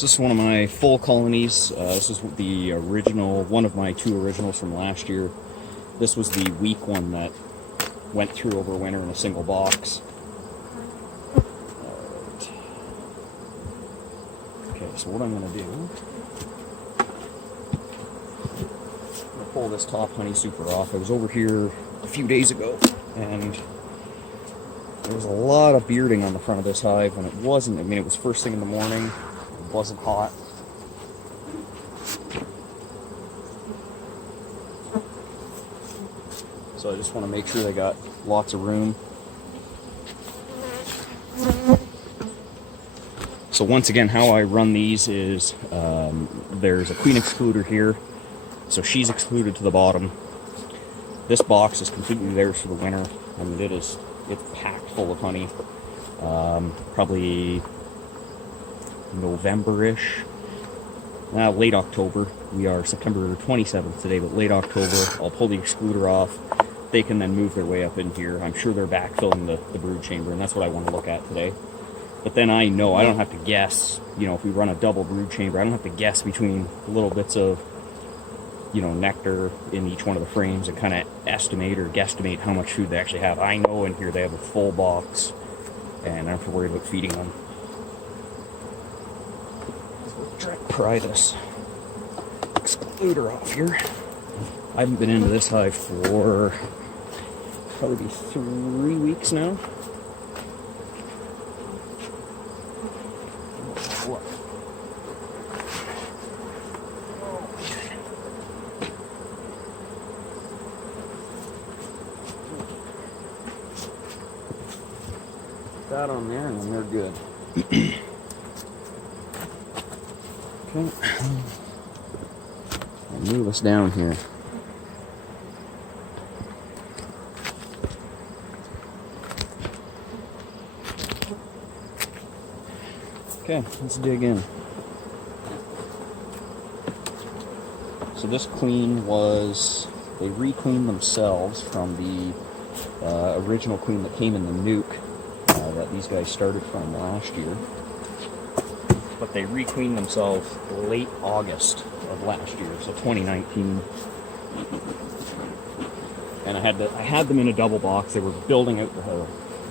So this is one of my full colonies. This is the original, one of my two originals from last year. This was the weak one that went through over winter in a single box. Alright. Okay, so what I'm going to do, I'm going to pull this top honey super off. I was over here a few days ago, and there was a lot of bearding on the front of this hive, and it wasn't, I mean, it was first thing in the morning. It wasn't hot. So I just want to make sure they got lots of room. So once again, how I run these is there's a queen excluder here. So she's excluded to the bottom. This box is completely theirs for the winter. I mean, it's packed full of honey. Probably November-ish. Late October. We are September 27th today, but late October. I'll pull the excluder off. They can then move their way up in here. I'm sure they're backfilling the brood chamber, and that's what I want to look at today. But then I know I don't have to guess, you know, if we run a double brood chamber, I don't have to guess between little bits of, you know, nectar in each one of the frames and kind of estimate or guesstimate how much food they actually have. I know in here they have a full box, and I don't have to worry about feeding them. Try to pry this excluder off here. I haven't been into this hive for probably 3 weeks now. That on there, and then they're good. Okay. I'll move us down here. Okay, let's dig in. So this queen was, they re-queened themselves from the original queen that came in the nuke that these guys started from last year. But they re-queened themselves late August of last year, so 2019. And I had them in a double box. They were building out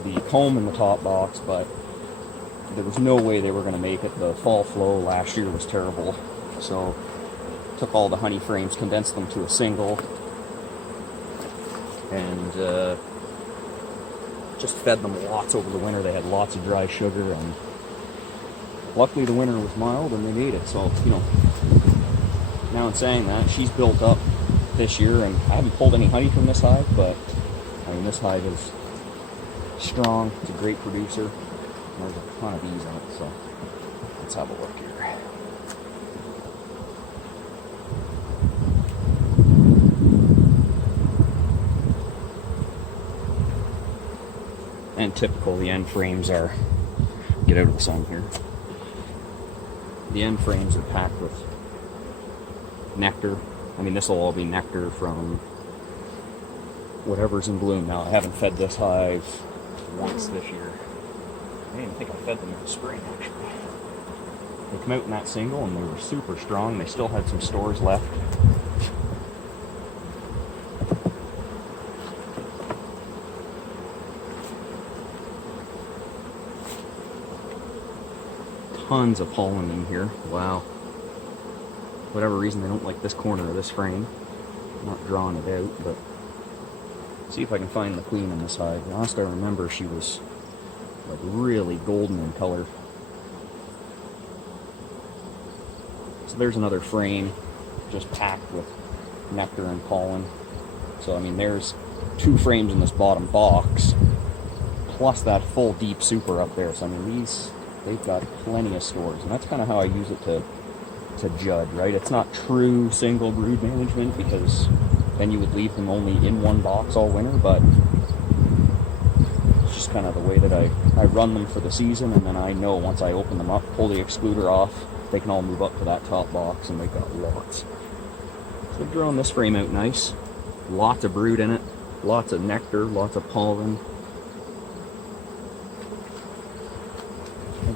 the comb in the top box, but there was no way they were going to make it. The fall flow last year was terrible. So took all the honey frames, condensed them to a single, and just fed them lots over the winter. They had lots of dry sugar, and luckily the winter was mild and they made it. So, you know, now in saying that, she's built up this year, and I haven't pulled any honey from this hive, but I mean, this hive is strong. It's a great producer. There's a ton of bees in it, so let's have a look here. And typical, the end frames are, get out of the sun here. The end frames are packed with nectar. I mean, this will all be nectar from whatever's in bloom. Now, I haven't fed this hive once this year. I didn't think I fed them in the spring, actually. They come out in that single, and they were super strong. They still had some stores left. Tons of pollen in here. Wow. For whatever reason, they don't like this corner of this frame. I'm not drawing it out, but see if I can find the queen in this hive. Last I remember, she was like really golden in color. So there's another frame just packed with nectar and pollen. So I mean, there's 2 frames in this bottom box, plus that full deep super up there. So I mean, they've got plenty of stores, and that's kind of how I use it to judge, right? It's not true single brood management, because then you would leave them only in one box all winter, but it's just kind of the way that I run them for the season, and then I know once I open them up, pull the excluder off, they can all move up to that top box, and they've got lots. So I've drawn this frame out nice. Lots of brood in it, lots of nectar, lots of pollen.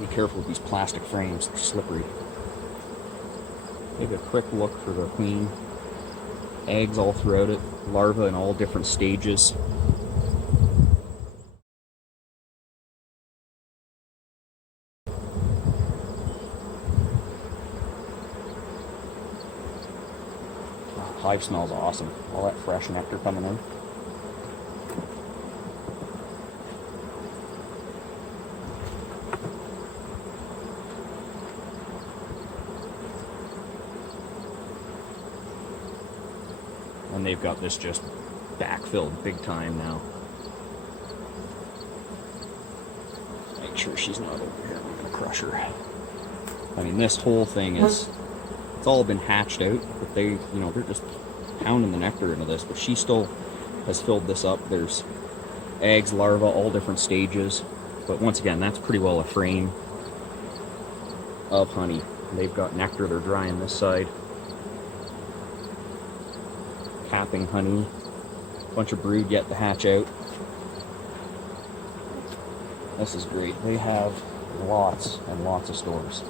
Be careful with these plastic frames, they're slippery. Take a quick look for the queen. Eggs all throughout it, larvae in all different stages. Hive smells awesome. All that fresh nectar coming in. And they've got this just backfilled big time now. Make sure she's not over here. I'm gonna crush her. I mean, this whole thing is, it's all been hatched out, but they, you know, they're just pounding the nectar into this, but she still has filled this up. There's eggs, larvae, all different stages. But once again, that's pretty well a frame of honey. They've got nectar, they're drying this side. Capping honey, bunch of brood yet to hatch out. This is great. They have lots and lots of stores.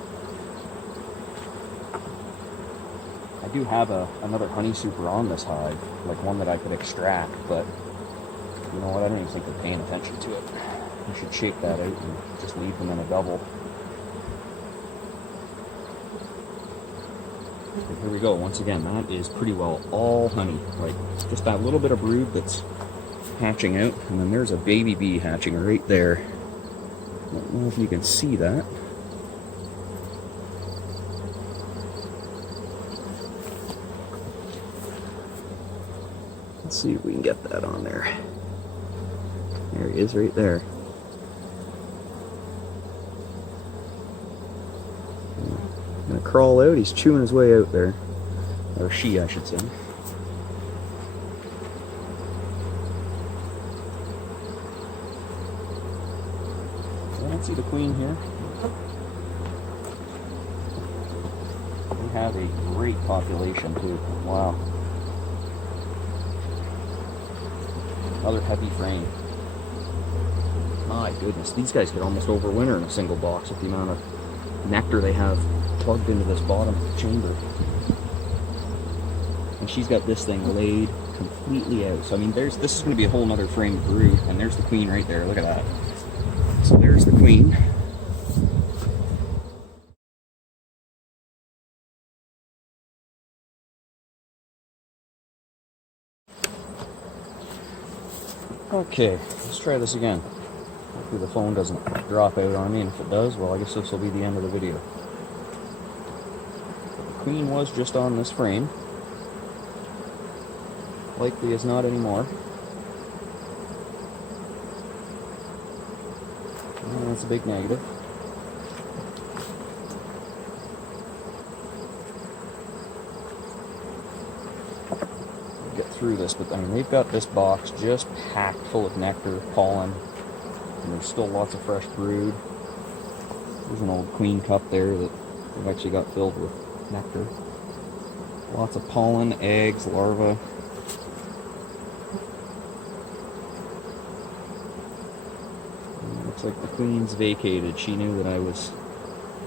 I do have another honey super on this hive, like one that I could extract, but you know what, I don't even think they're paying attention to it. I should shake that out and just leave them in a double. But here we go, once again, that is pretty well all honey. Like, just that little bit of brood that's hatching out, and then there's a baby bee hatching right there. I don't know if you can see that. Let's see if we can get that on there. There he is right there. Gonna crawl out, he's chewing his way out there. Or she, I should say. I don't see the queen here. We have a great population too. Wow. Another heavy frame. My goodness, these guys could almost overwinter in a single box with the amount of nectar they have plugged into this bottom chamber. And she's got this thing laid completely out. So I mean, this is going to be a whole nother frame of brood, and there's the queen right there. Look at that. So there's the queen. Okay, let's try this again. Hopefully the phone doesn't drop out on me, and if it does, well, I guess this will be the end of the video. The queen was just on this frame. Likely is not anymore. And that's a big negative. We'll get through this, but I mean, they've got this box just packed full of nectar, pollen, and there's still lots of fresh brood. There's an old queen cup there that we've actually got filled with nectar. Lots of pollen, eggs, larvae. Looks like the queen's vacated. She knew that I was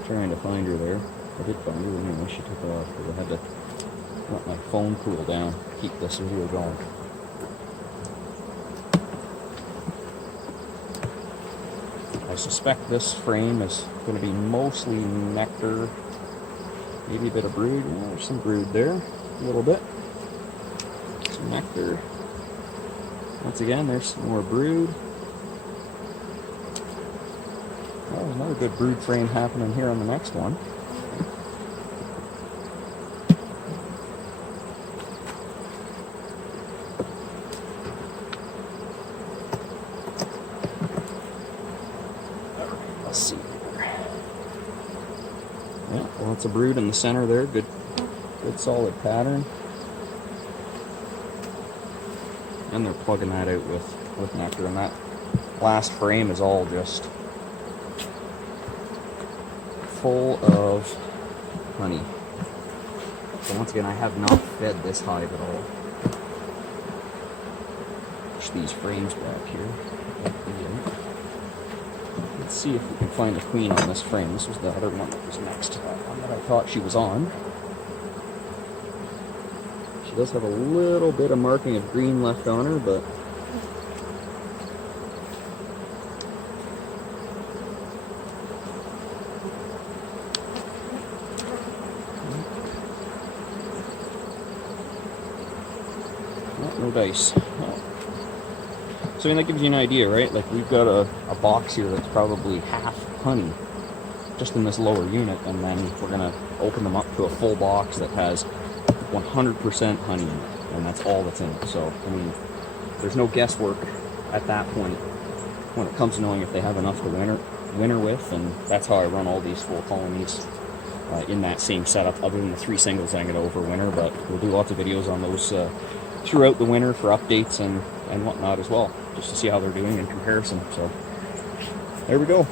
trying to find her there. I did find her anyway. She took off because I had to let my phone cool down to keep this video going. I suspect this frame is going to be mostly nectar, maybe a bit of brood. Yeah, there's some brood there, a little bit. Some nectar. Once again, there's some more brood. Well, there's another good brood frame happening here on the next one. Let's see here. Yeah, lots of brood in the center there. Good solid pattern. And they're plugging that out with nectar, and that last frame is all just full of honey. So once again, I have not fed this hive at all. Push these frames back here. Let's see if we can find a queen on this frame. This was the other one that was next to that one that I thought she was on. does have a little bit of marking of green left on her, but no dice. So I mean, that gives you an idea, right? Like, we've got a box here that's probably half honey just in this lower unit, and then we're gonna open them up to a full box that has 100% honey in it, and that's all that's in it. So I mean, there's no guesswork at that point when it comes to knowing if they have enough to winter with, and that's how I run all these full colonies in that same setup, other than the 3 singles I'm gonna overwinter. But we'll do lots of videos on those throughout the winter for updates and whatnot as well, just to see how they're doing in comparison. So there we go.